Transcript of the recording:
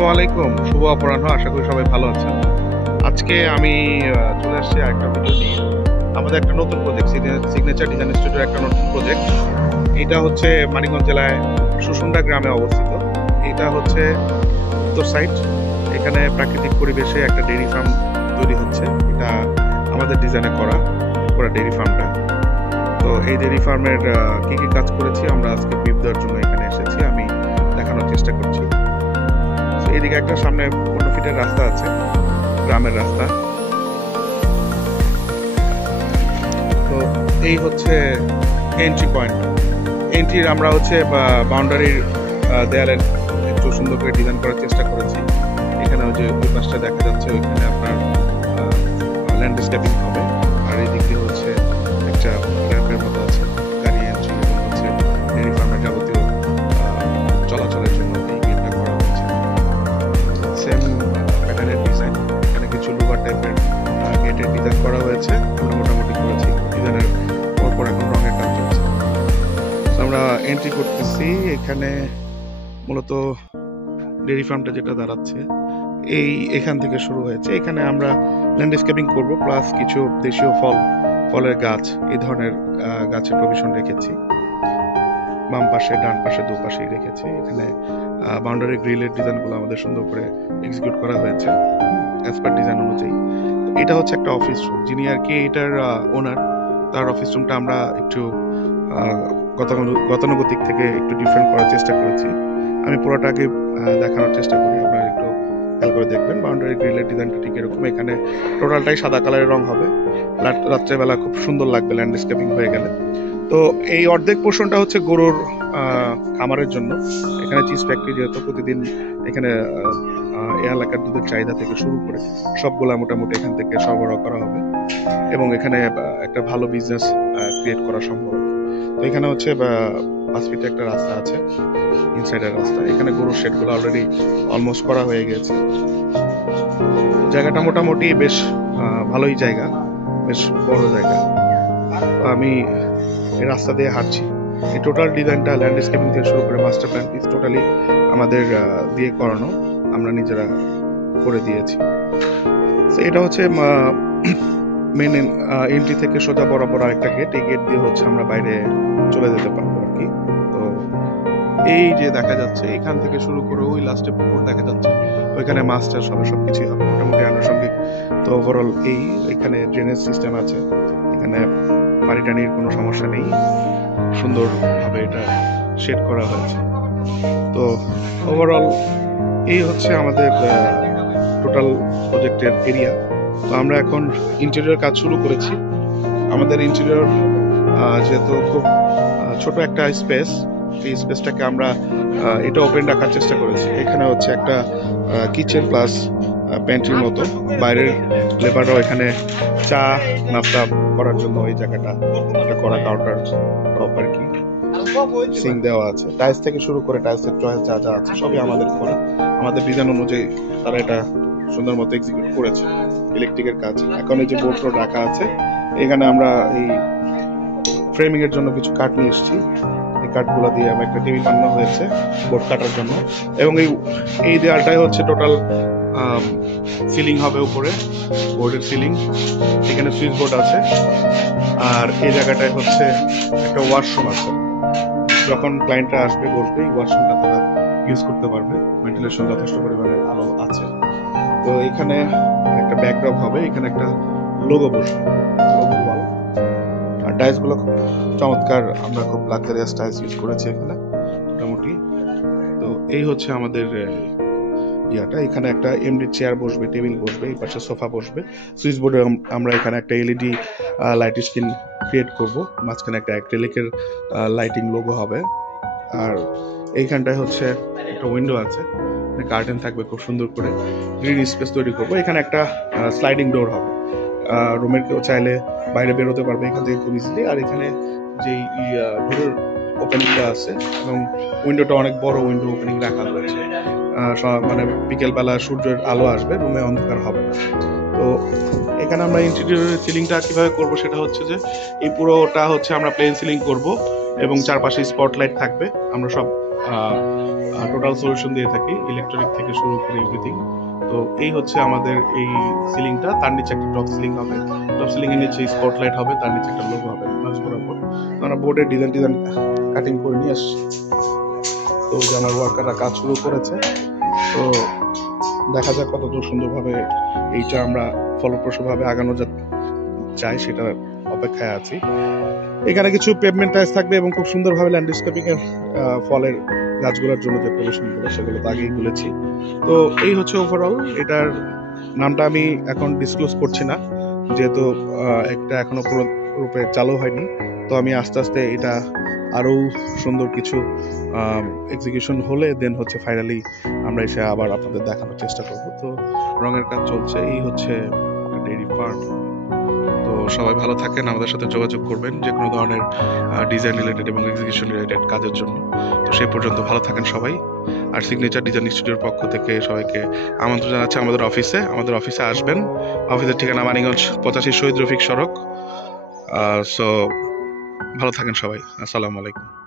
আসসালামু আলাইকুম, শুভ অপরাহ্ন। আশা করি সবাই ভালো আছেন। আজকে আমি চলে আসছি একটা ভিডিও নিয়ে। আমাদের একটা নতুন প্রজেক্ট, সিগনেচার ডিজাইন স্টুডিওর একটা নতুন প্রজেক্ট। এটা হচ্ছে মানিকগঞ্জ জেলায় সুসুন্ডা গ্রামে অবস্থিত। এটা হচ্ছে উত্তর সাইড। এখানে প্রাকৃতিক পরিবেশে একটা ডেইরি ফার্ম তৈরি হচ্ছে। এটা আমাদের ডিজাইনে করা ডেইরি ফার্মটা। তো এই ডেইরি ফার্মের কি কি কাজ করেছি আমরা আজকে ব্রিফ দেওয়ার জন্য এখানে এসেছি। আমি দেখানোর চেষ্টা করছি। এদিকে একটা সামনে 15 ফিটের রাস্তা আছে, গ্রামের রাস্তা। তো এই হচ্ছে এন্ট্রি পয়েন্ট। এন্ট্রির আমরা হচ্ছে বাউন্ডারির দেয়ালের একটু সুন্দর করে ডিজাইন করার চেষ্টা করেছি। এখানে যে ওই পাশটা দেখা যাচ্ছে, ওইখানে আপনার ল্যান্ডস্কেপিং হবে। আর এই দিক দিয়ে হচ্ছে একটা র্যাম্পের মতো আছে, গাড়ি এন্ট্রি এবং হচ্ছে ডেইরি ফার্মের যাবতীয় চলাচলের জন্য এই গেটটা করা হয়েছে। সেম প্যাটার্নের ডিজাইন, এখানে কিছু লুবার টাইপের গেটের ডিজাইন করা হয়েছে। আমরা মোটামুটি করেছি ডিজাইনের পরপর এখন রঙের কাজ চলছে। আমরা এন্ট্রি করতেছি। এখানে মূলত ডেইরি ফার্মটা যেটা দাঁড়াচ্ছে এখান থেকে শুরু হয়েছে। এখানে আমরা ল্যান্ডস্কেপিং করব, প্লাস কিছু দেশীয় ফলের গাছ, এই ধরনের গাছের প্রভিশন রেখেছি। বাম পাশে, ডান পাশে, দুপাশেই রেখেছি। এখানে বাউন্ডারি গ্রিলের ডিজাইনগুলো আমাদের সুন্দর করে এক্সিকিউট করা হয়েছে অ্যাজ পার ডিজাইন অনুযায়ী। এটা হচ্ছে একটা অফিস রুম। যিনি আর কি এটার ওনার, তার অফিস রুমটা আমরা একটু গতানুগতিক থেকে একটু ডিফারেন্ট করার চেষ্টা করেছি। আমি পুরোটাকে দেখানোর চেষ্টা করি, আপনারা একটু খেয়াল করে দেখবেন। বাউন্ডারি গ্রিলের ডিজাইনটা ঠিক এরকম। এখানে টোটালটাই সাদা কালারের রং হবে। রাত্রেবেলা খুব সুন্দর লাগবে ল্যান্ডস্কেপিং হয়ে গেলে। তো এই অর্ধেক পোর্শনটা হচ্ছে গরুর খামারের জন্য। এখানে চিজ ফ্যাক্টরি, যেহেতু প্রতিদিন এখানে এই এলাকার দুধের চাহিদা থেকে শুরু করে সবগুলা মোটামুটি এখান থেকে সরবরাহ করা হবে এবং এখানে একটা ভালো বিজনেস ক্রিয়েট করা সম্ভব। তো এখানে হচ্ছে 5 ফিটে একটা রাস্তা আছে, ইনসাইডের রাস্তা। এখানে গরুর শেডগুলো অলরেডি অলমোস্ট করা হয়ে গেছে। জায়গাটা মোটামুটি বেশ ভালোই জায়গা, বেশ বড় জায়গা। আমি এই রাস্তা দিয়ে হাঁটছি। এই টোটাল ডিজাইনটা ল্যান্ডস্কেপিং থেকে শুরু করে মাস্টার প্ল্যান পিস টোটালি আমাদের দিয়ে করানো, আমরা নিজেরা করে দিয়েছি। তো এটা হচ্ছে মেন এন্ট্রি থেকে সোজা বরাবর আরেকটা গেট। এই গেট দিয়ে হচ্ছে আমরা বাইরে চলে যেতে পারবো আর কি। তো এই যে দেখা যাচ্ছে, এখান থেকে শুরু করে ওই লাস্টে পুকুর দেখা যাচ্ছে, ওইখানে মাছ চাষ হবে, সবকিছুই হবে মোটামুটি আনুষঙ্গিক। তো ওভারঅল এখানে ড্রেনেজ সিস্টেম আছে, এখানে পানি টানির কোনো সমস্যা নেই। সুন্দরভাবে এটা শেড করা হয়েছে। তো ওভারঅল এই হচ্ছে আমাদের টোটাল প্রজেক্টের এরিয়া। তো আমরা এখন ইন্টেরিয়র কাজ শুরু করেছি। আমাদের ইন্টেরিয়র যেহেতু খুব ছোট একটা স্পেস, এই স্পেসটাকে আমরা এটা ওপেন রাখার চেষ্টা করেছি। এখানে হচ্ছে একটা কিচেন প্লাস প্যান্ট্রির মতো। বাইরের লেবাররাও এখানে চা নাস্তা করার জন্য এই জায়গাটা একটা করা কাউন্টার টপ আর কি। সিং দেওয়া আছে। টাইলস থেকে শুরু করে টাইলসের চয়েস যা যা আছে সবই আমাদের করা। আমাদের ডিজাইন অনুযায়ী তারা এটা সুন্দর মতো এক্সিকিউট করেছে। ইলেকট্রিকের কাজ। এখন এই যে বোর্ড রাখা আছে, এখানে আমরা এই ফ্রেমিং এর জন্য কিছু কাঠ নিয়ে এসেছি। এই কাঠগুলো দিয়ে আমরা একটা টেবিল বানানো হয়েছে বোর্ড কাটার জন্য। এবং এই দেয়ালটাই হচ্ছে টোটাল সিলিং হবে, উপরে বোর্ডের সিলিং। এখানে সুইচ বোর্ড আছে। আর এই জায়গাটায় হচ্ছে একটা ওয়াশরুম আছে। যখন ক্লায়েন্টরা আসবে বসবে, এই ওয়াশরুমটা তারা ইউজ করতে পারবে। ভেন্টিলেশন যথেষ্ট পরিমাণে আলো আছে। তো এখানে একটা ব্যাকড্রপ হবে, এখানে একটা লোগো বসবে, লোগো ওয়াল। আর টাইলস গুলো খুব চমৎকার, আমরা খুব লাক্সারিয়াস টাইলস ইউজ করেছি এখানে মোটামুটি। তো এই হচ্ছে আমাদের ইয়াটা। এখানে একটা এমডি চেয়ার বসবে, টেবিল বসবে, এই পাশে সোফা বসবে। সুইচ বোর্ডে আমরা এখানে একটা এলইডি লাইট স্ক্রিন ক্রিয়েট করব। মাঝখানে একটা অ্যাক্রিলিকের লাইটিং লোগো হবে। আর এইখানটায় হচ্ছে একটা উইন্ডো আছে, কার্টেন থাকবে খুব সুন্দর করে। গ্রিন স্পেস তৈরি করবো। এখানে একটা স্লাইডিং ডোর হবে, রুমের কেউ চাইলে বাইরে বেরোতে পারবে এখান থেকে খুব ইজিলি। আর এখানে যে ডোরের ওপেনিংটা আছে এবং উইন্ডোটা অনেক বড় উইন্ডো ওপেনিং রাখা হয়েছে। মানে বিকেলবেলা সূর্যের আলো আসবে, রুমে অন্ধকার হবে না। তো এখানে আমরা ইন্টেরিয়রের সিলিংটা কিভাবে করব সেটা হচ্ছে যে এই পুরোটা হচ্ছে আমরা প্লেন সিলিং করব এবং চারপাশে স্পটলাইট থাকবে। আমরা সব টোটাল সলিউশন দিয়ে থাকি, ইলেকট্রনিক থেকে শুরু করে এভরিথিং। তো এই হচ্ছে আমাদের এই সিলিংটা। তার নিচে একটা টপ সিলিং হবে, টপ সিলিং এর নিচে স্পটলাইট হবে, তার নিচে একটা লোগো হবে মাঝ বরাবর। আমরা বোর্ডের ডিজাইন কাটিং করে নিয়ে আসছি। তো যে আমার ওয়ার্কাররা কাজ শুরু করেছে, তো দেখা যাক কতদূর সুন্দরভাবে এইটা আমরা ফলপ্রসূভাবে আগানো যায় সেটা অপেক্ষায় আছি। এখানে কিছু পেভমেন্ট টাইলস থাকবে এবং খুব সুন্দরভাবে ল্যান্ডস্কেপিং এর ফলের গাছগুলোর জন্য যে প্রভিশনগুলো সেগুলো তো আগেই বলেছি। তো এই হচ্ছে ওভারঅল। এটার নামটা আমি এখন ডিসক্লোজ করছি না, যেহেতু একটা এখনো পুরো রূপে চালু হয়নি। তো আমি আস্তে আস্তে এটা আরও সুন্দর কিছু এক্সিকিউশন হলে দেন হচ্ছে ফাইনালি আমরা এসে আবার আপনাদের দেখানোর চেষ্টা করব। তো রঙের কাজ চলছে। এই হচ্ছে ডেইরি ফার্ম। তো সবাই ভালো থাকেন, আমাদের সাথে যোগাযোগ করবেন যে কোনো ধরনের ডিজাইন রিলেটেড এবং এক্সিকিউশন রিলেটেড কাজের জন্য। তো সেই পর্যন্ত ভালো থাকেন সবাই। আর সিগনেচার ডিজাইন স্টুডিওর পক্ষ থেকে সবাইকে আমন্ত্রণ জানাচ্ছি আমাদের অফিসে আসবেন। অফিসের ঠিকানা মানিকগঞ্জ 85 শহীদ রফিক সড়ক। সো ভালো থাকেন সবাই। আসসালামু আলাইকুম।